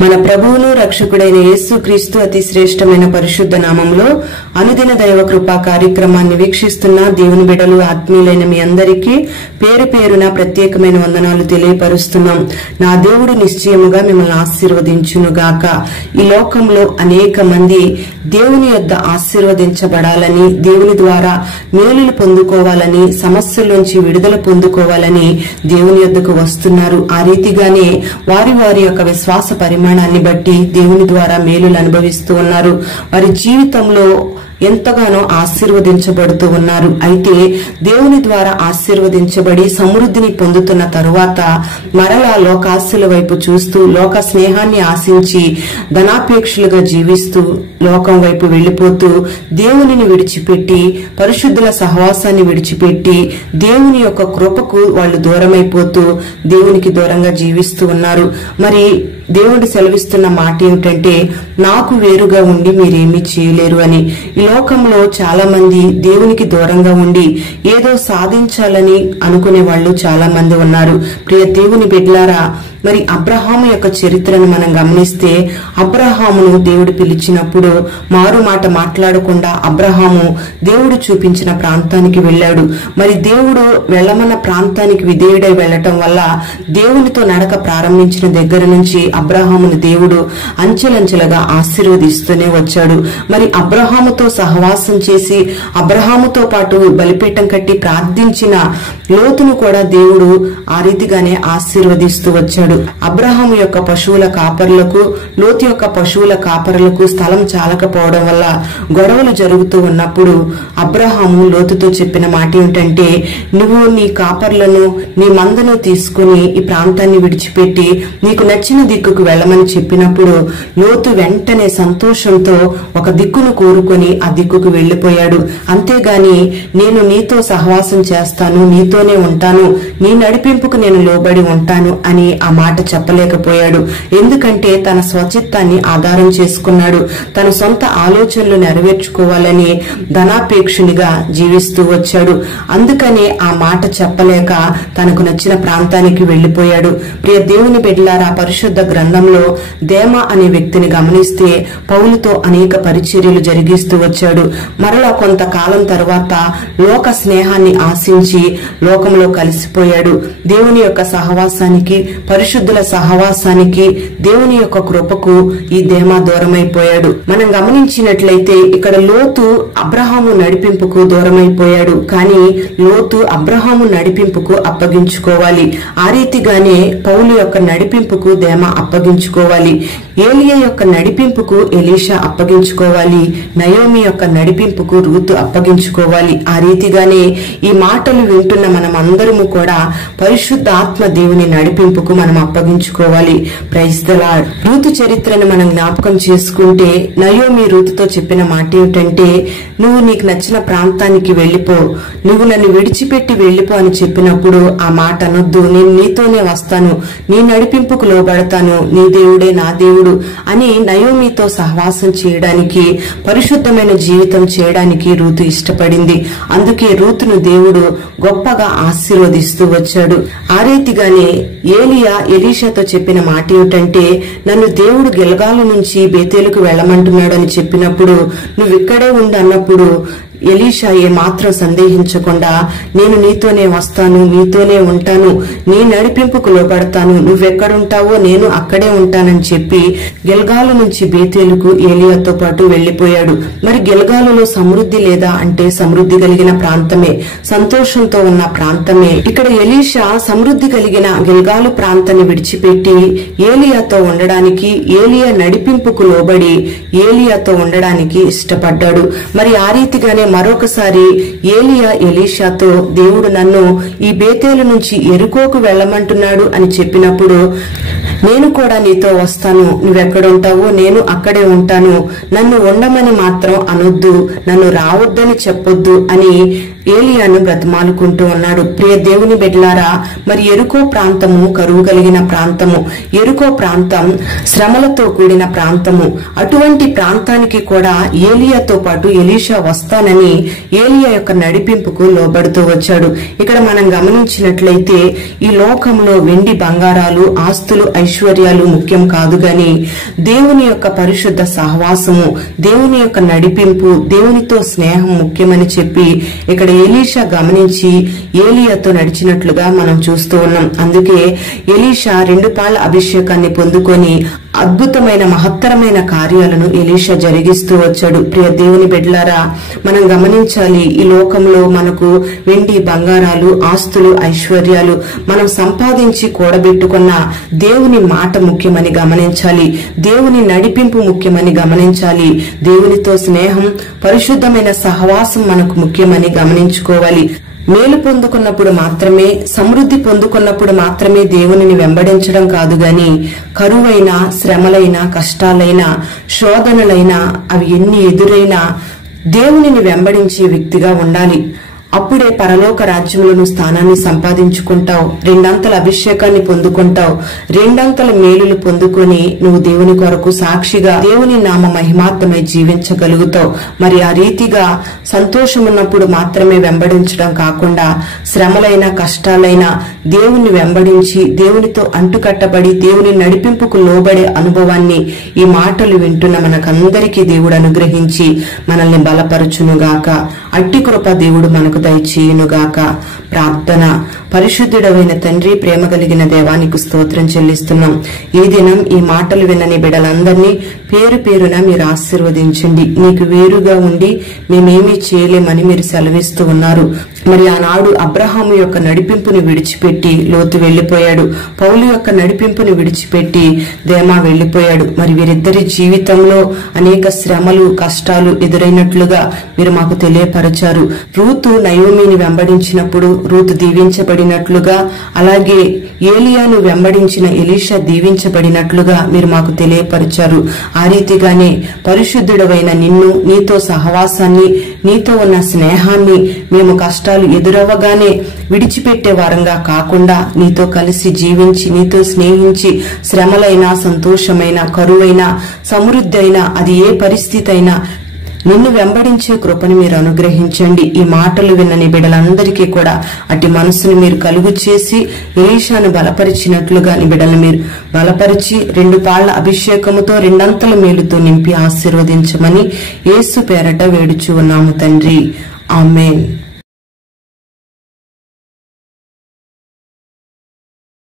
మన ప్రభువును రక్షకుడైన యేసుక్రీస్తు అతి శ్రేష్టమైన పరిశుద్ధ నామంలో అనుదిన దైవ కృపా కార్యక్రమాన్ని వీక్షిస్తున్న దేవుని బిడ్డలు ఆత్మీయులైన మీ అందరికీ పేరు పేరున ప్రత్యేకమైన వందనాలు తెలియపరుస్తున్నాం. నా దేవుడు నిశ్చయముగా మిమ్మల్ని ఆశీర్వదించునుగాక. ఈ లోకంలో అనేక మంది దేవుని యొద్ద ఆశీర్వదించబడాలని, దేవుని ద్వారా మేలులు పొందుకోవాలని, సమస్యల్లోంచి విడుదల పొందుకోవాలని దేవుని యొద్దకు వస్తున్నారు. ఆ రీతిగానే వారి వారి యొక్క విశ్వాస పరిమాణాన్ని బట్టి దేవుని ద్వారా మేలులు అనుభవిస్తూ ఉన్నారు. వారి జీవితంలో ఎంతగానో ఆశీర్వదించబడుతూ ఉన్నారు. అయితే దేవుని ద్వారా ఆశీర్వదించబడి సమృద్ధిని పొందుతున్న తరువాత మరలా లోకాశల వైపు చూస్తూ, లోక స్నేహాన్ని ఆశించి ధనాపేక్షలుగా జీవిస్తూ లోకం వైపు వెళ్లిపోతూ, దేవునిని విడిచిపెట్టి, పరిశుద్ధుల సహవాసాన్ని విడిచిపెట్టి, దేవుని యొక్క కృపకు వాళ్ళు దూరమైపోతూ దేవునికి దూరంగా జీవిస్తూ ఉన్నారు. మరి దేవుడు సెలవిస్తున్న మాట ఏమిటంటే, నాకు వేరుగా ఉండి మీరేమీ చేయలేరు అని. ఈ లోకంలో చాలా మంది దేవునికి దూరంగా ఉండి ఏదో సాధించాలని అనుకునే వాళ్ళు చాలా మంది ఉన్నారు. ప్రియ దేవుని బిడ్డలారా, మరి అబ్రహాము యొక్క చరిత్రను మనం గమనిస్తే, అబ్రహామును దేవుడు పిలిచినప్పుడు మారు మాట మాట్లాడకుండా అబ్రహాము దేవుడు చూపించిన ప్రాంతానికి వెళ్ళాడు. మరి దేవుడు వెళ్ళమన్న ప్రాంతానికి విధేయుడై వెళ్లటం వల్ల దేవునితో నడక ప్రారంభించిన దగ్గర నుంచి అబ్రహామును దేవుడు అంచెలంచెలుగా ఆశీర్వదిస్తూనే వచ్చాడు. మరి అబ్రహాముతో సహవాసం చేసి అబ్రహాముతో పాటు బలిపీఠం కట్టి ప్రార్థించిన లోతును కూడా దేవుడు ఆ రీతిగానే ఆశీర్వదిస్తూ వచ్చాడు. అబ్రహాము యొక్క పశువుల కాపరులకు, లోతు యొక్క పశువుల కాపరులకు స్థలం చాలకపోవడం వల్ల గొడవలు జరుగుతూ ఉన్నప్పుడు అబ్రహాము లోతుతో చెప్పిన మాట ఏమిటంటే, నువ్వు నీ కాపర్లను, నీ మందను తీసుకుని ఈ ప్రాంతాన్ని విడిచిపెట్టి నీకు నచ్చిన దిక్కుకు వెళ్ళమని చెప్పినప్పుడు లోతు వెంటనే సంతోషంతో ఒక దిక్కును కోరుకొని ఆ దిక్కుకు వెళ్లిపోయాడు. అంతేగాని నేను నీతో సహవాసం చేస్తాను, నీతోనే ఉంటాను, నీ నడిపింపుకు నేను లోబడి ఉంటాను అని ఆ మాట చెప్పలేకపోయాడు. ఎందుకంటే తన స్వచిత్తాన్ని ఆధారం చేసుకున్నాడు. తన సొంత ఆలోచనలు నెరవేర్చుకోవాలని ధనాపేక్షునిగా జీవిస్తూ వచ్చాడు. అందుకనే ఆ మాట చెప్పలేక తనకు నచ్చిన ప్రాంతానికి వెళ్లిపోయాడు. ప్రియ దేవుని బిడ్డలారా, పరిశుద్ధ గ్రంథంలో దేమ అనే వ్యక్తిని గమనిస్తే పౌలుతో అనేక పరిచర్యలు జరిగిస్తూ వచ్చాడు. మరలా కొంతకాలం తర్వాత లోక స్నేహాన్ని ఆశించి లోకంలో కలిసిపోయాడు. దేవుని యొక్క సహవాసానికి, పరిశుద్ధుల సహవాసానికి, దేవుని యొక్క కృపకు ఈ దేమ దూరమైపోయాడు. మనం గమనించినట్లయితే ఇక్కడ లోతు అబ్రహాము నడిపింపుకు దూరమైపోయాడు. కానీ లోతు అబ్రహాము నడిపింపుకు అప్పగించుకోవాలి. ఆ రీతిగానే పౌలు యొక్క నడిపింపుకు దేమ అప్పగించుకోవాలి. ఏలియా యొక్క నడిపింపుకు ఎలీషా అప్పగించుకోవాలి. నయోమి యొక్క నడిపింపుకు రూతు అప్పగించుకోవాలి. ఆ రీతిగానే ఈ మాటలు వింటున్న మనం అందరము కూడా పరిశుద్ధ ఆత్మ దేవుని నడిపింపుకు మనం అప్పగించుకోవాలి. Praise the Lord. రూతు చరిత్రను మనం జ్ఞాపకం చేసుకుంటే నయోమి రూతుతో చెప్పిన మాట ఏమిటంటే, నువ్వు నీకు నచ్చిన ప్రాంతానికి వెళ్లిపో, నువ్వు నన్ను విడిచిపెట్టి వెళ్లిపో అని చెప్పినప్పుడు ఆ మాట అనొద్దు, నేను నీతోనే వస్తాను, నీ నడిపింపుకు లోబడతాను, నీ దేవుడే నా దేవుడు అని నయోమితో సహవాసం చేయడానికి, పరిశుద్ధమైన జీవితం చేయడానికి రూతు ఇష్టపడింది. అందుకే రూతును దేవుడు గొప్పగా ఆశీర్వదిస్తూ వచ్చాడు. ఆ రీతిగానే ఏలియా ఎలీషాతో చెప్పిన మాట ఏమిటంటే, నన్ను దేవుడు గిల్గాలు నుంచి బేతేలుకు వెళ్ళమంటున్నాడు అని చెప్పినప్పుడు నువ్వు ఇక్కడే ఉండి అన్నప్పుడు ఎలీషా ఏమాత్రం సందేహించకుండా, నేను నీతోనే వస్తాను, నీతోనే ఉంటాను, నీ నడిపింపుకు లోబడతాను, నువ్వెక్కడుంటావో నేను అక్కడే ఉంటానని చెప్పి గిల్గాలు నుంచి బేతేలుకు ఏలియాతో పాటు వెళ్లిపోయాడు. మరి గిల్గాలులో సమృద్ధి లేదా అంటే సమృద్ధి కలిగిన ప్రాంతమే, సంతోషంతో ఉన్న ప్రాంతమే. ఇక్కడ ఎలీషా సమృద్ధి కలిగిన గిల్గాలు ప్రాంతాన్ని విడిచిపెట్టి ఏలియాతో ఉండడానికి, ఏలియా నడిపింపుకు లోబడి ఏలియాతో ఉండడానికి ఇష్టపడ్డాడు. మరి ఆ రీతిగానే మరొకసారి ఏలియా ఎలీషాతో, దేవుడు నన్ను ఈ బేతేలు నుంచి ఎరుకోకు వెళ్ళమంటున్నాడు అని చెప్పినప్పుడు నేను కూడా నీతో వస్తాను, నువ్వెక్కడుంటావో నేను అక్కడే ఉంటాను, నన్ను ఉండమని మాత్రం అనొద్దు, నన్ను రావద్దని చెప్పొద్దు అని ఏలియాను బ్రతిమాలుకుంటూ ఉన్నాడు. ప్రియ దేవుని బిడ్డలారా, మరి యెరికో ప్రాంతము కరువు కలిగిన ప్రాంతము, యెరికో ప్రాంతం శ్రమలతో కూడిన ప్రాంతము. అటువంటి ప్రాంతానికి కూడా ఏలియాతో పాటు ఎలీషా వస్తానని ఏలియా యొక్క నడిపింపుకు లోబడుతూ వచ్చాడు. ఇక్కడ మనం గమనించినట్లయితే ఈ లోకంలో వెండి బంగారాలు, ఆస్తులు, ఐశ్వర్యాలు ముఖ్యం కాదు గాని దేవుని యొక్క పరిశుద్ధ సహవాసము, దేవుని యొక్క నడిపింపు, దేవునితో స్నేహం ముఖ్యమని చెప్పి ఇక్కడ ఎలీషా గమనించి ఏలియాతో నడిచినట్లుగా మనం చూస్తూ ఉన్నాం. అందుకే ఎలీషా 2 పాళ్ళ అభిషేకాన్ని పొందుకొని అద్భుతమైన మహత్తరమైన కార్యాలను ఎలీషా జరిగిస్తూ వచ్చాడు. ప్రియ దేవుని బిడ్డలారా, మనం గమనించాలి, ఈ లోకంలో మనకు వెండి బంగారాలు, ఆస్తులు, ఐశ్వర్యాలు మనం సంపాదించి కూడబెట్టుకున్న దేవుని మాట ముఖ్యమని గమనించాలి, దేవుని నడిపింపు ముఖ్యమని గమనించాలి, దేవునితో స్నేహం, పరిశుద్ధమైన సహవాసం మనకు ముఖ్యమని గమనించుకోవాలి. మేలు పొందుకున్నప్పుడు మాత్రమే, సమృద్ధి పొందుకున్నప్పుడు మాత్రమే దేవునిని వెంబడించడం కాదు గాని కరువైన, శ్రమలైన, కష్టాలైన, శోధనలైనా అవి ఎన్ని ఎదురైనా దేవునిని వెంబడించే వ్యక్తిగా ఉండాలి. అప్పుడే పరలోక రాజ్యములను స్థానాన్ని సంపాదించుకుంటావు, 2 అంతల అభిషేకాన్ని పొందుకుంటావు, 2 అంతల మేలులు పొందుకొని నువ్వు దేవుని కొరకు సాక్షిగా దేవుని నామ మహిమాత్మై జీవించగలుగుతావు. మరి ఆ రీతిగా సంతోషం ఉన్నప్పుడు మాత్రమే వెంబడించడం కాకుండా శ్రమలైన, కష్టాలైన దేవుని వెంబడించి దేవునితో అంటుకట్టబడి దేవుని నడిపింపుకు లోబడే అనుభవాన్ని ఈ మాటలు వింటున్న మనకందరికీ దేవుడు అనుగ్రహించి మనల్ని బలపరచునుగాక. అట్టి కృప దేవుడు మనకు దయచేయునుగాక. ప్రార్థన. పరిశుద్ధుడవైన తండ్రి, ప్రేమ కలిగిన దేవానికి స్తోత్రం చెల్లిస్తున్నాం. ఈ దినం ఈ మాటలు వినని బిడ్డలందరినీ పేరు పేరున మీరు ఆశీర్వదించండి. నీకు వేరుగా ఉండి మేమేమీ చేయలేమని మీరు సెలవిస్తూ ఉన్నారు. మరి ఆనాడు అబ్రహాము యొక్క నడిపింపుని విడిచిపెట్టి లోతు వెళ్లిపోయాడు, పౌలు యొక్క నడిపింపుని విడిచిపెట్టి దేమా వెళ్లిపోయాడు. మరి వీరిద్దరి జీవితంలో అనేక శ్రమలు, కష్టాలు ఎదురైనట్లుగా మీరు మాకు తెలియపరచారు. రూతు నయోమిని వెంబడించినప్పుడు రూతు దీవించబడినట్లుగా, అలాగే ఏలియాను వెంబడించిన ఎలీషా దీవించబడినట్లుగా మీరు మాకు తెలియపరిచారు. ఆ రీతిగానే పరిశుద్ధుడవైన నిన్ను, నీతో సహవాసాన్ని, నీతో ఉన్న స్నేహాన్ని మేము కష్టాలు ఎదురవ్వగానే విడిచిపెట్టే వారంగా కాకుండా నీతో కలిసి జీవించి, నీతో స్నేహించి, శ్రమలైన, సంతోషమైన, కరువైన, సమృద్ధి అయినా, అది ఏ పరిస్థితి అయినా నిన్ను వెంబడించే కృపను మీరు అనుగ్రహించండి. ఈ మాటలు విన్నని బిడ్డలందరికీ కూడా అట్టి మనసును మీరు కలుగు చేసి ఎలీషాను బలపరిచినట్లుగా నీ బిడ్డలను మీరు బలపరిచి 2 పాళ్ళ అభిషేకముతో 2 అంతల మేలుతో నింపి ఆశీర్వదించమని యేసు పేరట వేడుచు ఉన్నాము తండ్రి. ఆమేన్.